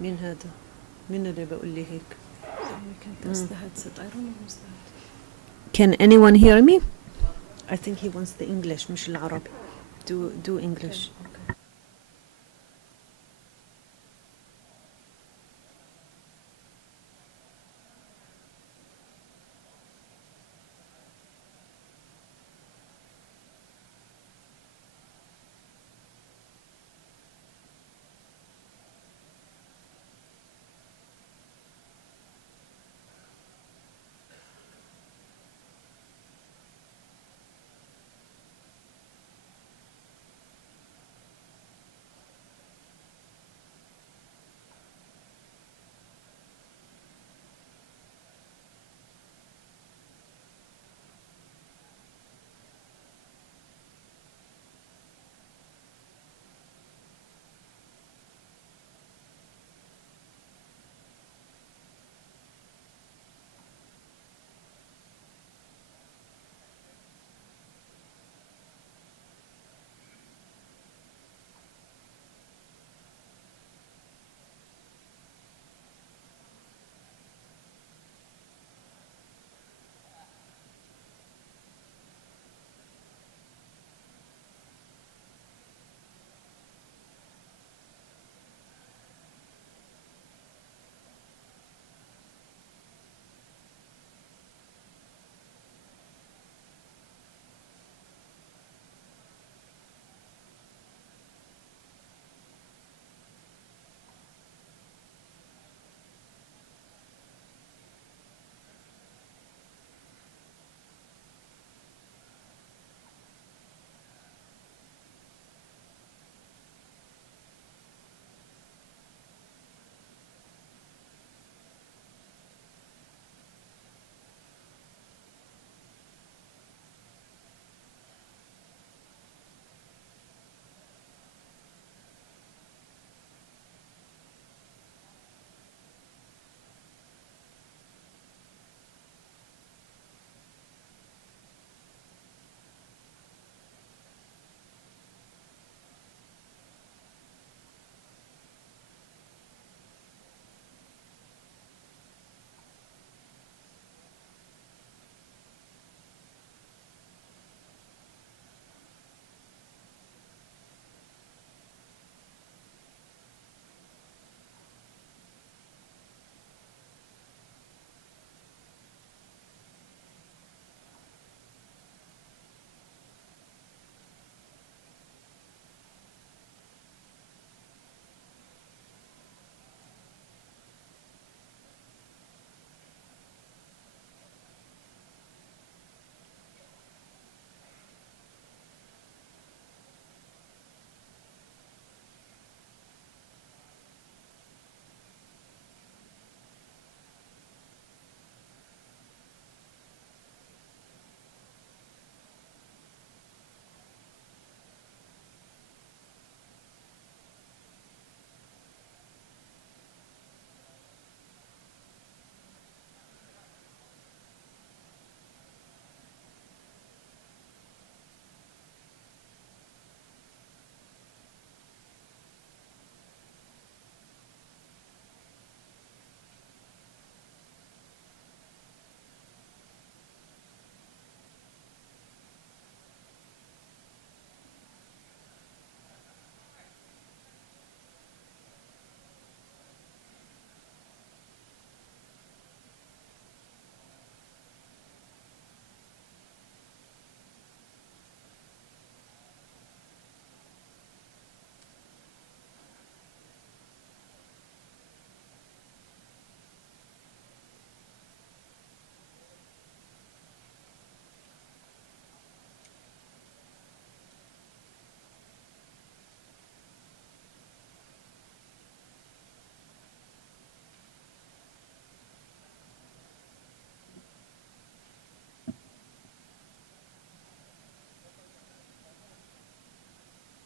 مين هذا؟ مين اللي بقول لي هيك؟ We can test the headset. I don't know who's that. Can anyone hear me? I think he wants the English مش العربي. Do English. Okay.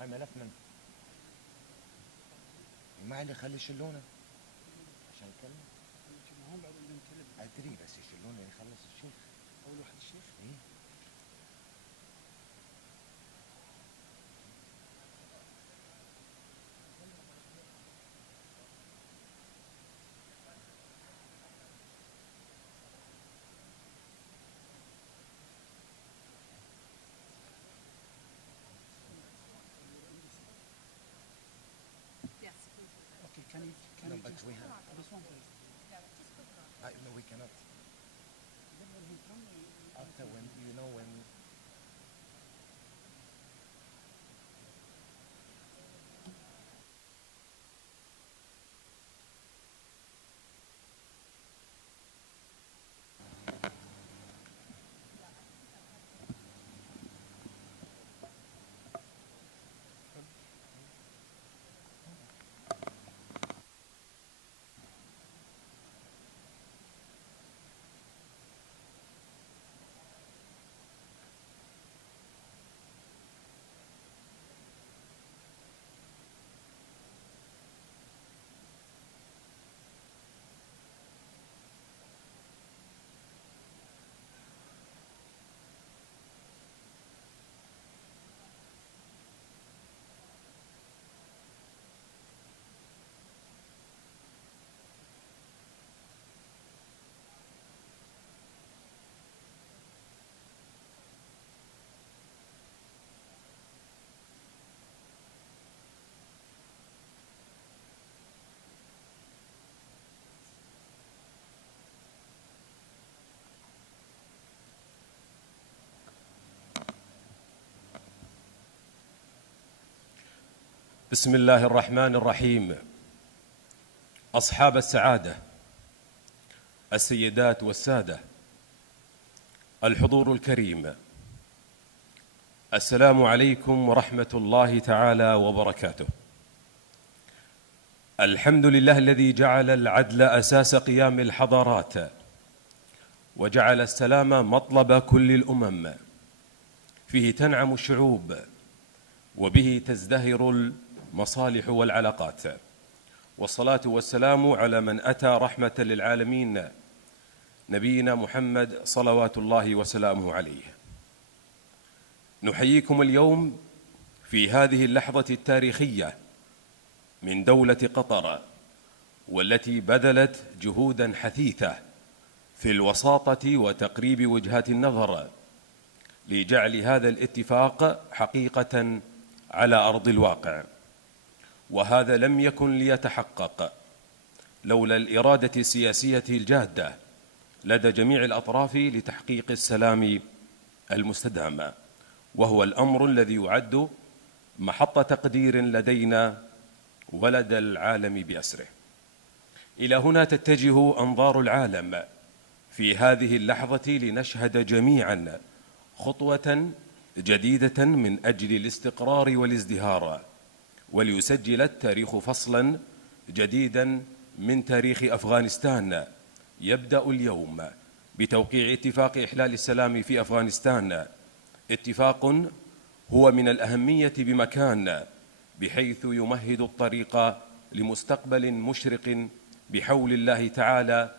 هاي ملف من ما اللي خلي يشلونه عشان نتكلم. هم بعد عندهم تلفزيون. ادري بس يشلونه يخلص الشيخ. اول واحد الشيخ. ايه we have. This one first. No, we cannot. Then when he come, After when you know when. بسم الله الرحمن الرحيم. أصحاب السعادة، السيدات والسادة، الحضور الكريم، السلام عليكم ورحمة الله تعالى وبركاته. الحمد لله الذي جعل العدل أساس قيام الحضارات، وجعل السلام مطلب كل الأمم، فيه تنعم الشعوب وبه تزدهر المصالح والعلاقات، والصلاة والسلام على من أتى رحمة للعالمين، نبينا محمد صلوات الله وسلامه عليه. نحييكم اليوم في هذه اللحظة التاريخية من دولة قطر، والتي بذلت جهوداً حثيثة في الوساطة وتقريب وجهات النظر لجعل هذا الاتفاق حقيقة على أرض الواقع، وهذا لم يكن ليتحقق لولا الإرادة السياسية الجادة لدى جميع الأطراف لتحقيق السلام المستدام، وهو الأمر الذي يعد محط تقدير لدينا ولدى العالم بأسره. إلى هنا تتجه أنظار العالم في هذه اللحظة لنشهد جميعاً خطوة جديدة من أجل الاستقرار والازدهار، وليسجل التاريخ فصلاً جديداً من تاريخ أفغانستان، يبدأ اليوم بتوقيع اتفاق إحلال السلام في أفغانستان، اتفاق هو من الأهمية بمكان، بحيث يمهد الطريق لمستقبل مشرق بحول الله تعالى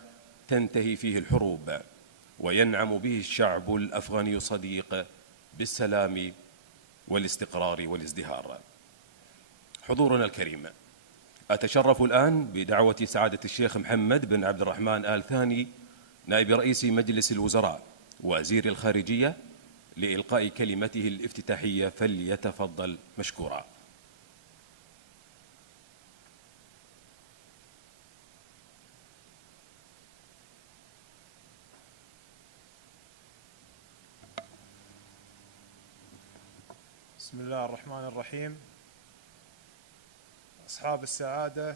تنتهي فيه الحروب، وينعم به الشعب الأفغاني الصديق بالسلام والاستقرار والازدهار. حضورنا الكريم، أتشرف الآن بدعوة سعادة الشيخ محمد بن عبد الرحمن آل ثاني نائب رئيس مجلس الوزراء وزير الخارجية لإلقاء كلمته الافتتاحية، فليتفضل مشكورا. بسم الله الرحمن الرحيم. أصحاب السعادة،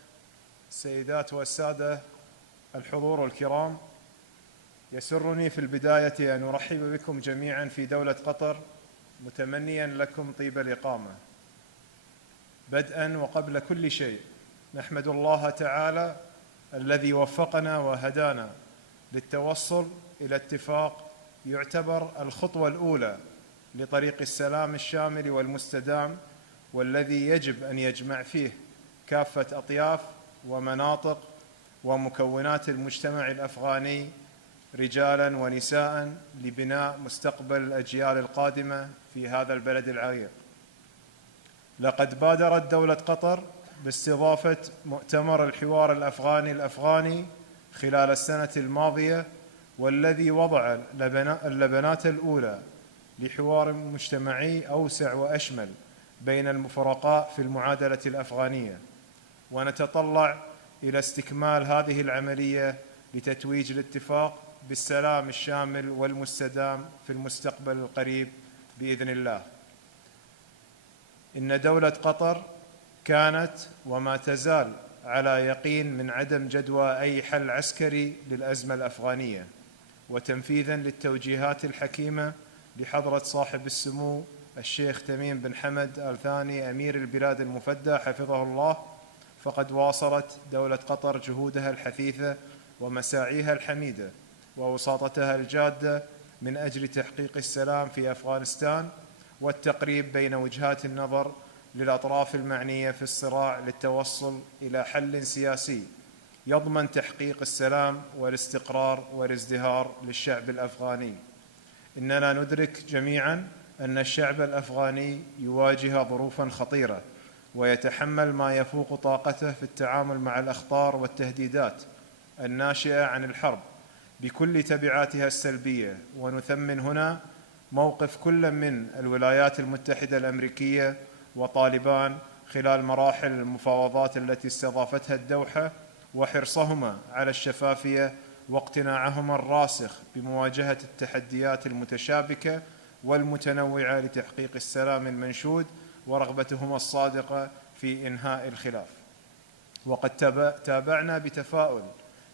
السيدات والسادة، الحضور الكرام، يسرني في البداية أن أرحب بكم جميعا في دولة قطر، متمنيا لكم طيب الإقامة. بدءا وقبل كل شيء نحمد الله تعالى الذي وفقنا وهدانا للتوصل إلى اتفاق يعتبر الخطوة الأولى لطريق السلام الشامل والمستدام، والذي يجب أن يجمع فيه كافة أطياف ومناطق ومكونات المجتمع الأفغاني رجالاً ونساء لبناء مستقبل الأجيال القادمة في هذا البلد العريق. لقد بادرت دولة قطر باستضافة مؤتمر الحوار الأفغاني خلال السنة الماضية، والذي وضع اللبنات الأولى لحوار مجتمعي أوسع وأشمل بين المفرقاء في المعادلة الأفغانية، ونتطلع إلى استكمال هذه العملية لتتويج الاتفاق بالسلام الشامل والمستدام في المستقبل القريب بإذن الله. إن دولة قطر كانت وما تزال على يقين من عدم جدوى أي حل عسكري للأزمة الأفغانية، وتنفيذاً للتوجيهات الحكيمة لحضرة صاحب السمو الشيخ تميم بن حمد آل ثاني أمير البلاد المفدى حفظه الله، فقد واصلت دولة قطر جهودها الحثيثة ومساعيها الحميدة ووساطتها الجادة من أجل تحقيق السلام في أفغانستان والتقريب بين وجهات النظر للأطراف المعنية في الصراع للتوصل إلى حل سياسي يضمن تحقيق السلام والاستقرار والازدهار للشعب الأفغاني. إننا ندرك جميعاً أن الشعب الأفغاني يواجه ظروفاً خطيرة ويتحمل ما يفوق طاقته في التعامل مع الأخطار والتهديدات الناشئة عن الحرب بكل تبعاتها السلبية، ونثمن هنا موقف كل من الولايات المتحدة الأمريكية وطالبان خلال مراحل المفاوضات التي استضافتها الدوحة، وحرصهما على الشفافية واقتناعهما الراسخ بمواجهة التحديات المتشابكة والمتنوعة لتحقيق السلام المنشود، ورغبتهما الصادقة في إنهاء الخلاف. وقد تابعنا بتفاؤل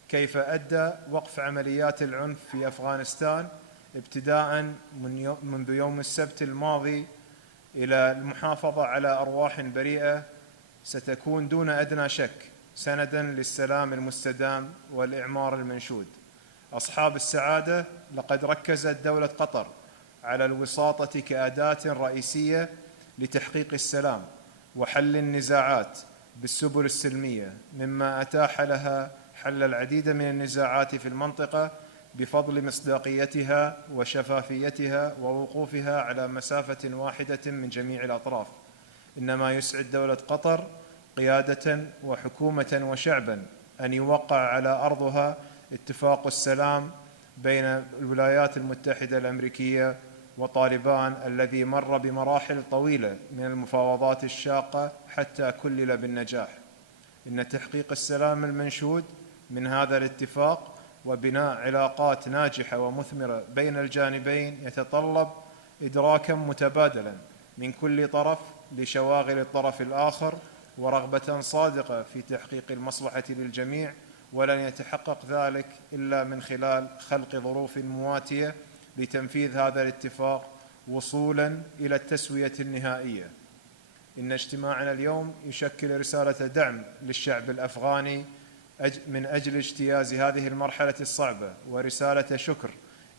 كيف أدى وقف عمليات العنف في أفغانستان ابتداء منذ يوم السبت الماضي إلى المحافظة على أرواح بريئة ستكون دون أدنى شك سنداً للسلام المستدام والإعمار المنشود. أصحاب السعادة، لقد ركزت دولة قطر على الوساطة كأداة رئيسية لتحقيق السلام وحل النزاعات بالسبل السلمية، مما أتاح لها حل العديد من النزاعات في المنطقة بفضل مصداقيتها وشفافيتها ووقوفها على مسافة واحدة من جميع الأطراف. إنما يسعد دولة قطر قيادة وحكومة وشعبا أن يوقع على أرضها اتفاق السلام بين الولايات المتحدة الأمريكية وطالبان الذي مر بمراحل طويلة من المفاوضات الشاقة حتى كلل بالنجاح. إن تحقيق السلام المنشود من هذا الاتفاق وبناء علاقات ناجحة ومثمرة بين الجانبين يتطلب إدراكاً متبادلاً من كل طرف لشواغل الطرف الآخر ورغبة صادقة في تحقيق المصلحة للجميع، ولن يتحقق ذلك إلا من خلال خلق ظروف مواتية لتنفيذ هذا الاتفاق وصولاً إلى التسوية النهائية. إن اجتماعنا اليوم يشكل رسالة دعم للشعب الأفغاني من أجل اجتياز هذه المرحلة الصعبة، ورسالة شكر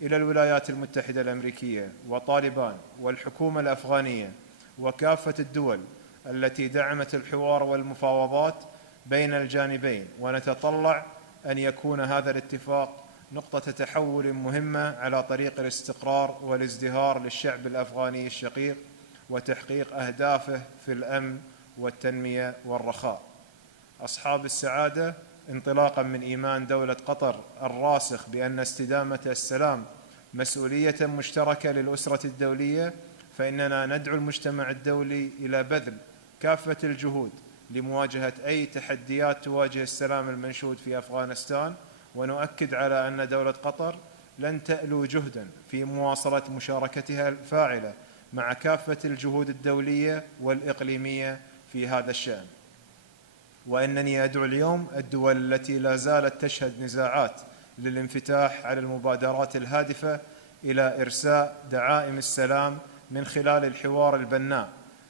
إلى الولايات المتحدة الأمريكية وطالبان والحكومة الأفغانية وكافة الدول التي دعمت الحوار والمفاوضات بين الجانبين. ونتطلع أن يكون هذا الاتفاق نقطة تحول مهمة على طريق الاستقرار والازدهار للشعب الأفغاني الشقيق وتحقيق أهدافه في الأمن والتنمية والرخاء. أصحاب السعادة، انطلاقاً من إيمان دولة قطر الراسخ بأن استدامة السلام مسؤولية مشتركة للأسرة الدولية، فإننا ندعو المجتمع الدولي إلى بذل كافة الجهود لمواجهة أي تحديات تواجه السلام المنشود في أفغانستان، ونؤكد على أن دولة قطر لن تألو جهداً في مواصلة مشاركتها الفاعلة مع كافة الجهود الدولية والإقليمية في هذا الشأن. وإنني أدعو اليوم الدول التي لا زالت تشهد نزاعات للانفتاح على المبادرات الهادفة إلى إرساء دعائم السلام من خلال الحوار البناء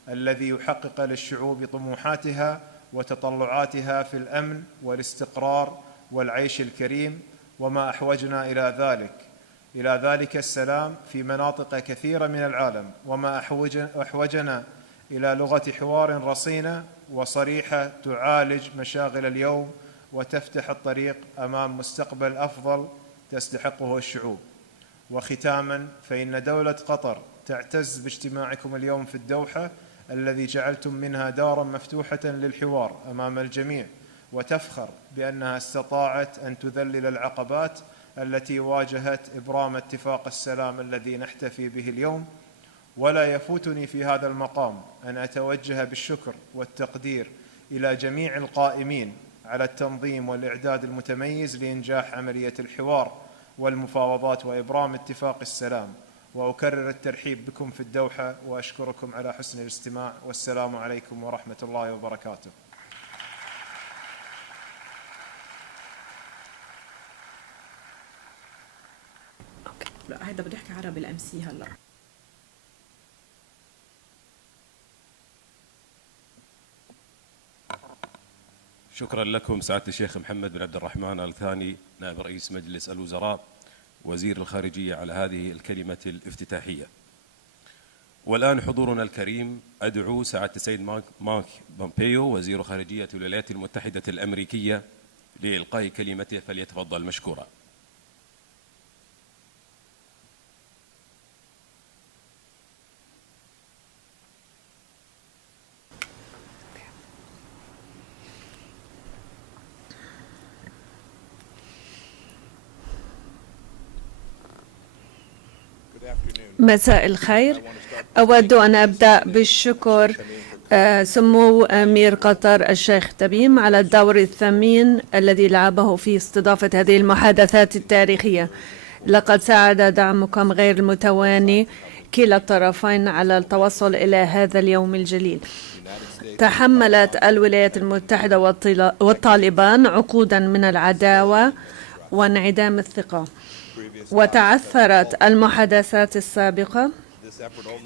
الذي يحقق للشعوب طموحاتها وتطلعاتها في الأمن والاستقرار والعيش الكريم، وما أحوجنا إلى ذلك السلام في مناطق كثيرة من العالم، وما أحوجنا إلى لغة حوار رصينة وصريحة تعالج مشاغل اليوم وتفتح الطريق أمام مستقبل أفضل تستحقه الشعوب. وختاماً، فإن دولة قطر تعتز باجتماعكم اليوم في الدوحة الذي جعلتم منها داراً مفتوحة للحوار أمام الجميع، وتفخر بأنها استطاعت أن تذلل العقبات التي واجهت إبرام اتفاق السلام الذي نحتفي به اليوم. ولا يفوتني في هذا المقام أن أتوجه بالشكر والتقدير إلى جميع القائمين على التنظيم والإعداد المتميز لإنجاح عملية الحوار والمفاوضات وإبرام اتفاق السلام، وأكرر الترحيب بكم في الدوحة وأشكركم على حسن الاستماع، والسلام عليكم ورحمة الله وبركاته. لا هيدا بدي احكي عربي الامسي هلا. شكرا لكم سعادة الشيخ محمد بن عبد الرحمن آل ثاني نائب رئيس مجلس الوزراء وزير الخارجية على هذه الكلمة الافتتاحية. والآن حضورنا الكريم أدعو سعادة السيد مارك بومبيو وزير خارجية الولايات المتحدة الأمريكية لإلقاء كلمته، فليتفضل مشكورا. مساء الخير. أود أن أبدأ بالشكر سمو أمير قطر الشيخ تميم على الدور الثمين الذي لعبه في استضافة هذه المحادثات التاريخية. لقد ساعد دعمكم غير المتواني كلا الطرفين على التوصل إلى هذا اليوم الجليل. تحملت الولايات المتحدة والطالبان عقودا من العداوة وانعدام الثقة، وتعثرت المحادثات السابقة،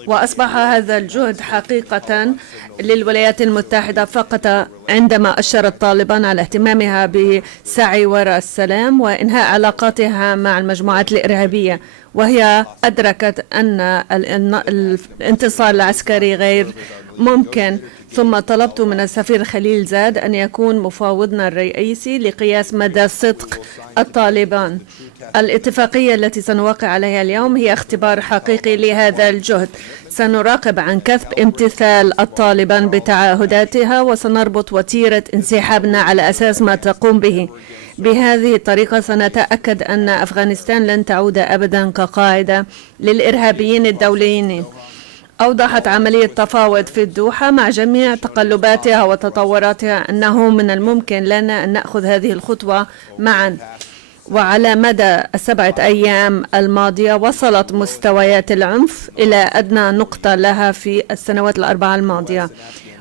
وأصبح هذا الجهد حقيقة للولايات المتحدة فقط عندما أشرت طالبان على اهتمامها بسعي وراء السلام وإنهاء علاقاتها مع المجموعات الإرهابية، وهي أدركت أن الانتصار العسكري غير ممكن. ثم طلبت من السفير خليل زاد أن يكون مفاوضنا الرئيسي لقياس مدى صدق الطالبان. الاتفاقية التي سنوقع عليها اليوم هي اختبار حقيقي لهذا الجهد. سنراقب عن كثب امتثال الطالبان بتعهداتها، وسنربط وتيرة انسحابنا على أساس ما تقوم به. بهذه الطريقة سنتأكد أن أفغانستان لن تعود أبدا كقاعدة للإرهابيين الدوليين. أوضحت عملية تفاوض في الدوحة مع جميع تقلباتها وتطوراتها أنه من الممكن لنا أن نأخذ هذه الخطوة معا. وعلى مدى ال7 أيام الماضية وصلت مستويات العنف إلى أدنى نقطة لها في السنوات ال4 الماضية،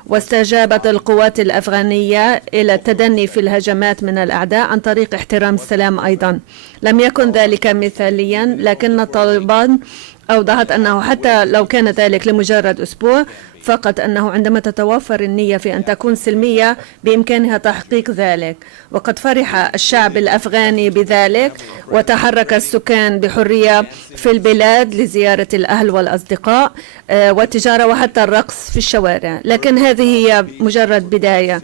واستجابت القوات الأفغانية إلى التدني في الهجمات من الأعداء عن طريق احترام السلام أيضا. لم يكن ذلك مثاليا، لكن طالبان أوضحت أنه حتى لو كان ذلك لمجرد أسبوع فقط، أنه عندما تتوفر النية في أن تكون سلمية بإمكانها تحقيق ذلك. وقد فرح الشعب الأفغاني بذلك، وتحرك السكان بحرية في البلاد لزيارة الأهل والأصدقاء والتجارة وحتى الرقص في الشوارع. لكن هذه هي مجرد بداية.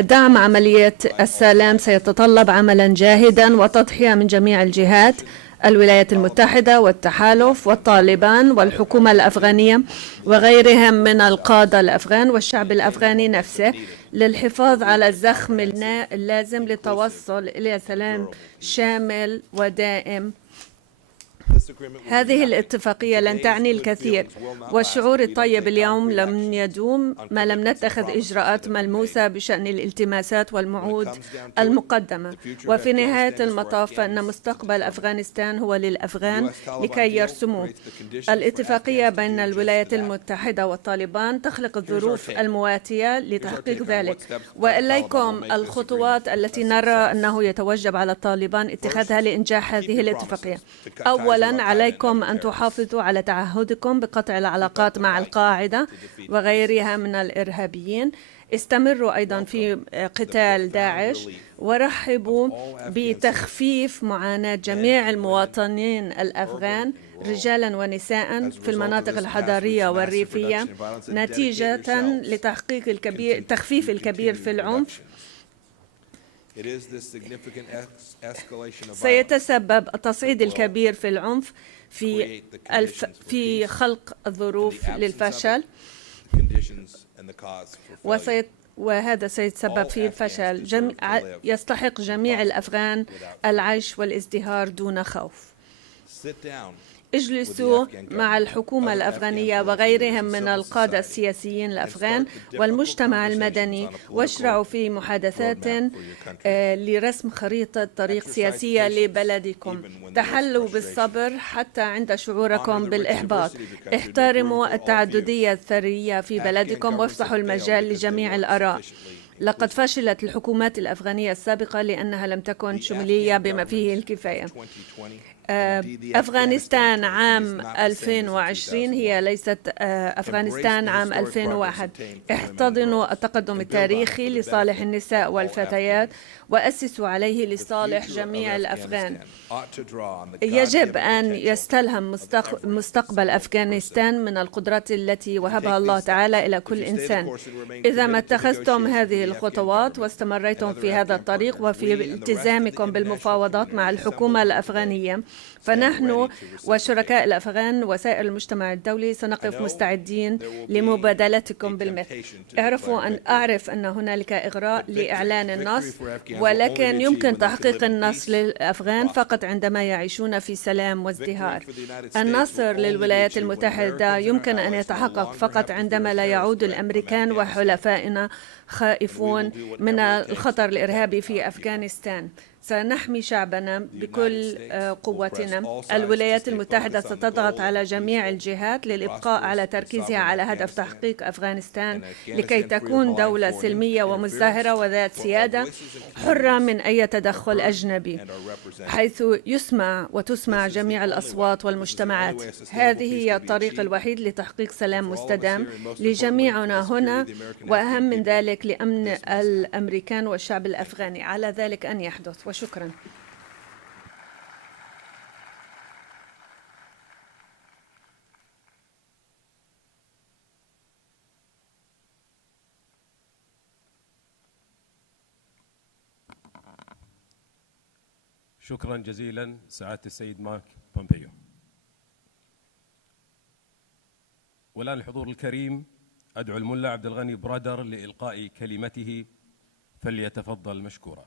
دعم عملية السلام سيتطلب عملا جاهدا وتضحية من جميع الجهات: الولايات المتحدة والتحالف والطالبان والحكومة الأفغانية وغيرهم من القادة الأفغان والشعب الأفغاني نفسه، للحفاظ على الزخم اللازم للتوصل إلى سلام شامل ودائم. هذه الاتفاقية لن تعني الكثير، والشعور الطيب اليوم لم يدوم ما لم نتخذ إجراءات ملموسة بشأن الالتماسات والموعود المقدمة. وفي نهاية المطاف فإن مستقبل أفغانستان هو للأفغان لكي يرسموه. الاتفاقية بين الولايات المتحدة والطالبان تخلق الظروف المواتية لتحقيق ذلك، وإليكم الخطوات التي نرى أنه يتوجب على الطالبان اتخاذها لإنجاح هذه الاتفاقية. أولاً، عليكم أن تحافظوا على تعهدكم بقطع العلاقات مع القاعدة وغيرها من الإرهابيين. استمروا أيضاً في قتال داعش، ورحبوا بتخفيف معاناة جميع المواطنين الأفغان رجالاً ونساء في المناطق الحضرية والريفية نتيجة لتحقيق التخفيف الكبير في العنف. سيتسبب التصعيد الكبير في العنف في خلق الظروف للفشل، وهذا سيتسبب في الفشل. يستحق جميع الأفغان العيش والازدهار دون خوف. اجلسوا مع الحكومة الأفغانية وغيرهم من القادة السياسيين الأفغان والمجتمع المدني واشرعوا في محادثات لرسم خريطة طريق سياسية لبلدكم. تحلوا بالصبر حتى عند شعوركم بالإحباط. احترموا التعددية الثرية في بلدكم وافتحوا المجال لجميع الآراء. لقد فشلت الحكومات الأفغانية السابقة لأنها لم تكن شمولية بما فيه الكفاية. أفغانستان عام 2020 هي ليست أفغانستان عام 2001. احتضنوا التقدم التاريخي لصالح النساء والفتيات وأسسوا عليه لصالح جميع الأفغان. يجب أن يستلهم مستقبل أفغانستان من القدرات التي وهبها الله تعالى إلى كل إنسان. إذا ما اتخذتم هذه الخطوات واستمريتم في هذا الطريق وفي التزامكم بالمفاوضات مع الحكومة الأفغانية، فنحن وشركاء الأفغان وسائر المجتمع الدولي سنقف مستعدين لمبادلتكم بالمثل. أعرف أن هنالك إغراء لإعلان النصر، ولكن يمكن تحقيق النصر للأفغان فقط عندما يعيشون في سلام وازدهار. النصر للولايات المتحدة يمكن أن يتحقق فقط عندما لا يعود الأمريكان وحلفائنا خائفون من الخطر الإرهابي في أفغانستان. سنحمي شعبنا بكل قوتنا. الولايات المتحدة ستضغط على جميع الجهات للإبقاء على تركيزها على هدف تحقيق أفغانستان لكي تكون دولة سلمية ومزدهرة وذات سيادة حرة من أي تدخل أجنبي، حيث يسمع وتسمع جميع الأصوات والمجتمعات. هذه هي الطريق الوحيد لتحقيق سلام مستدام لجميعنا هنا، وأهم من ذلك لأمن الأمريكان والشعب الأفغاني. على ذلك أن يحدث. وشكرا. شكرا جزيلا سعادة السيد مارك بومبيو. والآن الحضور الكريم أدعو الملا عبد الغني برادر لإلقاء كلمته، فليتفضل مشكورا.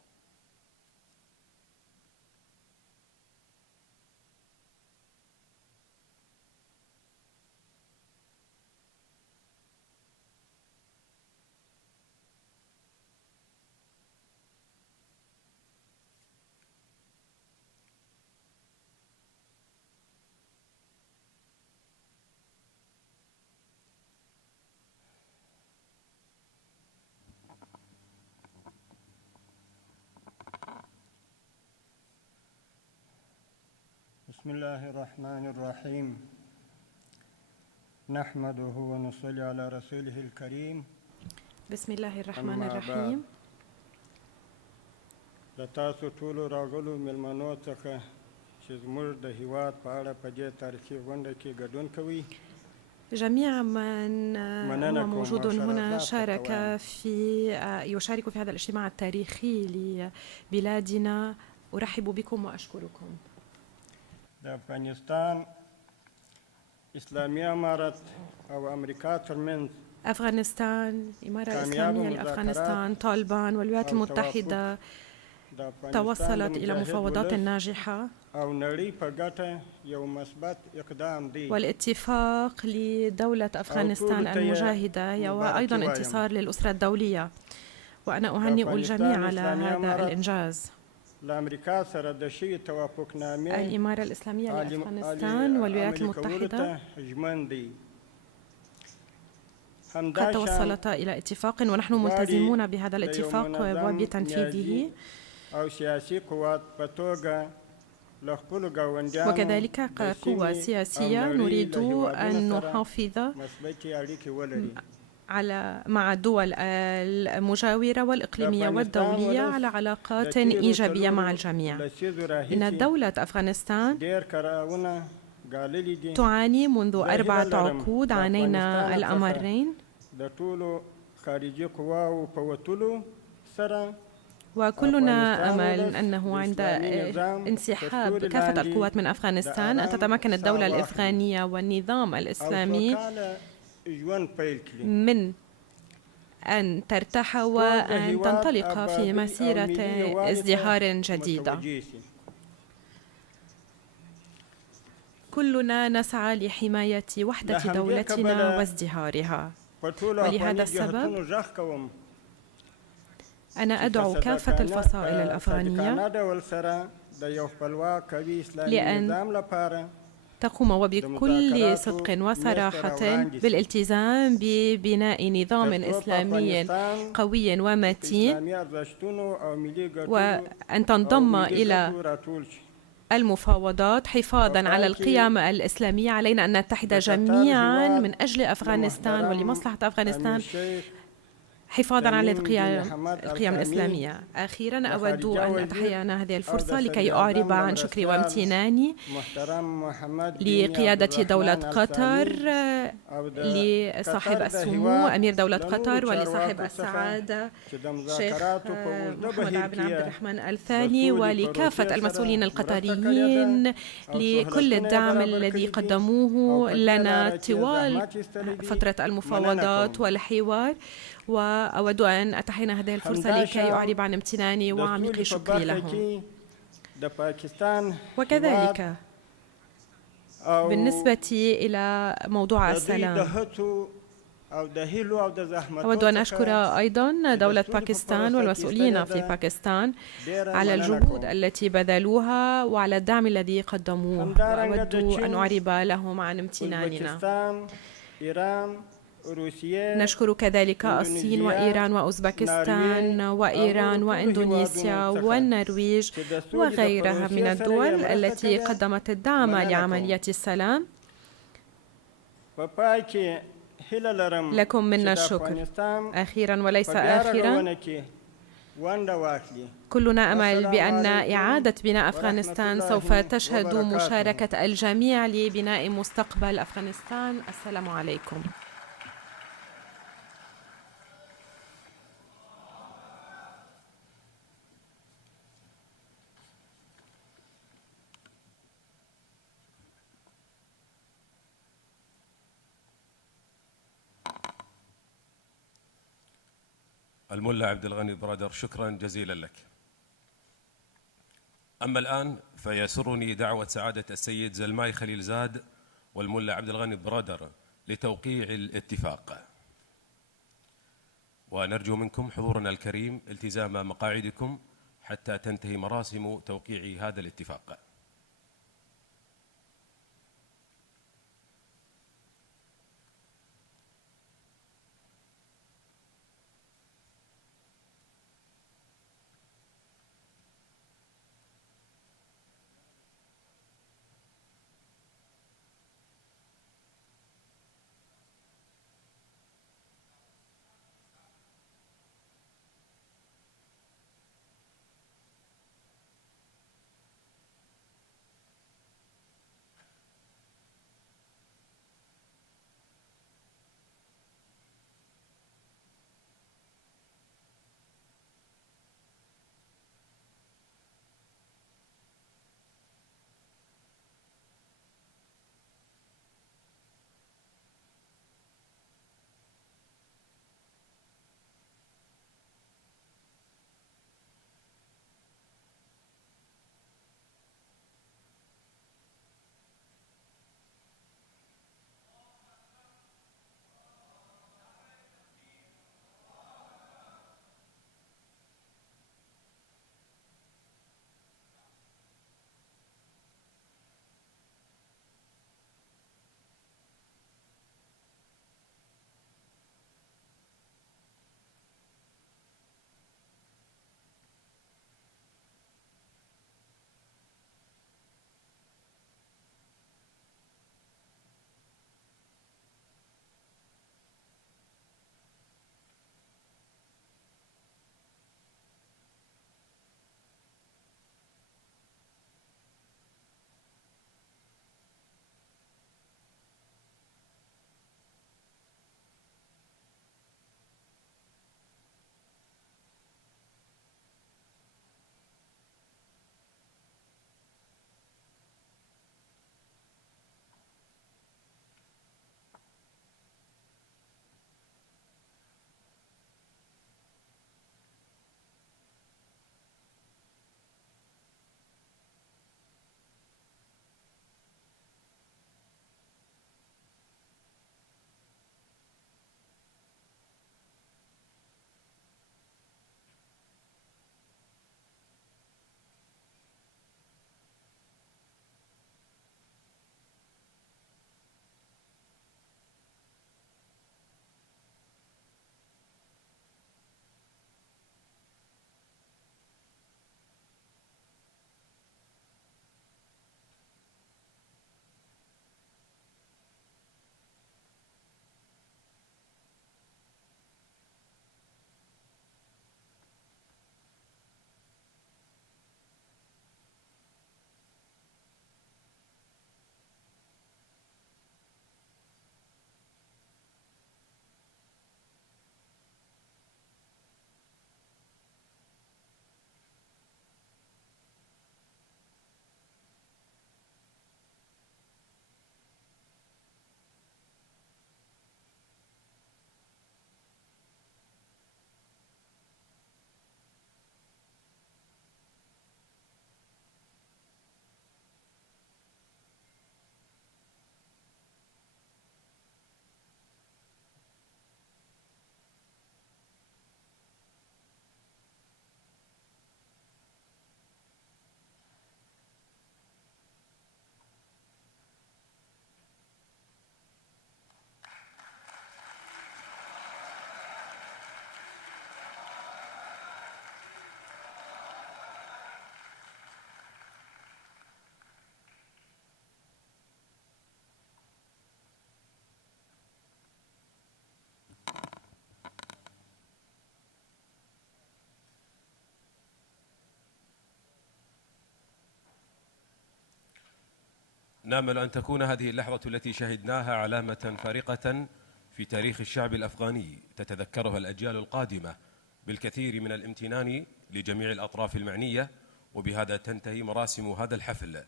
بسم الله الرحمن الرحيم. نحمده ونصلي على رسوله الكريم. بسم الله الرحمن الرحيم. د تاسو ټولو راغلو مېلمنو څخه چې زموږ د هېواد په اړه په دې تاریخي غونډه کې ګډون کوي. جميع من هو موجود هنا يشارك في هذا الاجتماع التاريخي لبلادنا. أرحب بكم وأشكركم. د افغانستان اسلامي امارت او امریکا ترمنځ أفغانستان، إمارة إسلامية لأفغانستان، طالبان والولايات المتحدة توصلت إلى مفاوضات ناجحة، والاتفاق لدولة أفغانستان المجاهدة وأيضا انتصار للأسرة الدولية، وأنا أهنئ الجميع على هذا الإنجاز. الإمارة الإسلامية لأفغانستان والولايات المتحدة قد توصلتا إلى اتفاق، ونحن ملتزمون بهذا الاتفاق وبتنفيذه، وكذلك كقوة سياسية نريد أن نحافظ مع الدول المجاورة والإقليمية والدولية على علاقات إيجابية مع الجميع. إن دولة أفغانستان تعاني منذ 4 عقود، عانينا الأمرين، وكلنا أمل أنه عند انسحاب كافة القوات من أفغانستان أن تتمكن الدولة الأفغانية والنظام الإسلامي من أن ترتاح وأن تنطلق في مسيرة ازدهار جديدة. كلنا نسعى لحماية وحدة دولتنا وازدهارها. ولهذا السبب أنا أدعو كافة الفصائل الأفغانية لأن تقوم وبكل صدق وصراحة بالالتزام ببناء نظام إسلامي قوي ومتين، وأن تنضم إلى المفاوضات حفاظاً على القيم الإسلامية. علينا أن نتحد جميعاً من أجل أفغانستان ولمصلحة أفغانستان، حفاظاً على القيم الإسلامية. أخيراً أود أن أتحين هذه الفرصة لكي أعرب عن شكري وامتناني لقيادة دولة قطر، لصاحب السمو أمير دولة قطر، ولصاحب السعادة شيخ محمد بن عبد الرحمن الثاني، ولكافة المسؤولين القطريين لكل الدعم الذي قدموه لنا طوال فترة المفاوضات والحوار. وأود أن أتحين هذه الفرصة لكي أعرب عن امتناني وعميق شكري لهم. وكذلك بالنسبة إلى موضوع السلام، أود أن أشكر أيضا دولة باكستان والمسؤولين في باكستان على الجهود التي بذلوها وعلى الدعم الذي قدموه، وأود أن أعرب لهم عن امتناننا. نشكر كذلك الصين وإيران وأوزبكستان وإيران وإندونيسيا والنرويج وغيرها من الدول التي قدمت الدعم لعملية السلام. لكم منا الشكر. أخيرا وليس آخرا، كلنا أمل بأن إعادة بناء أفغانستان سوف تشهد مشاركة الجميع لبناء مستقبل أفغانستان. السلام عليكم. الملا عبد الغني برادر، شكرا جزيلا لك. أما الآن فيسرني دعوة سعادة السيد زلماي خليلزاد والملا عبد الغني برادر لتوقيع الاتفاق، ونرجو منكم حضورنا الكريم التزام مقاعدكم حتى تنتهي مراسم توقيع هذا الاتفاق. نامل أن تكون هذه اللحظة التي شهدناها علامة فارقة في تاريخ الشعب الأفغاني تتذكرها الأجيال القادمة بالكثير من الامتنان لجميع الأطراف المعنية. وبهذا تنتهي مراسم هذا الحفل،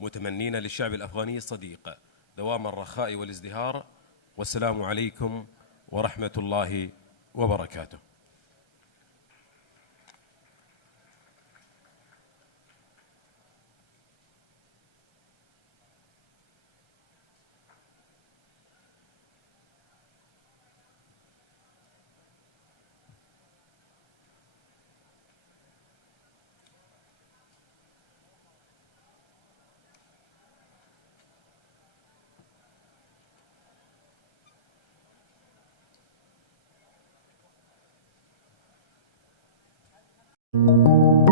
متمنين للشعب الأفغاني الصديق دوام الرخاء والازدهار. والسلام عليكم ورحمة الله وبركاته. Thank you.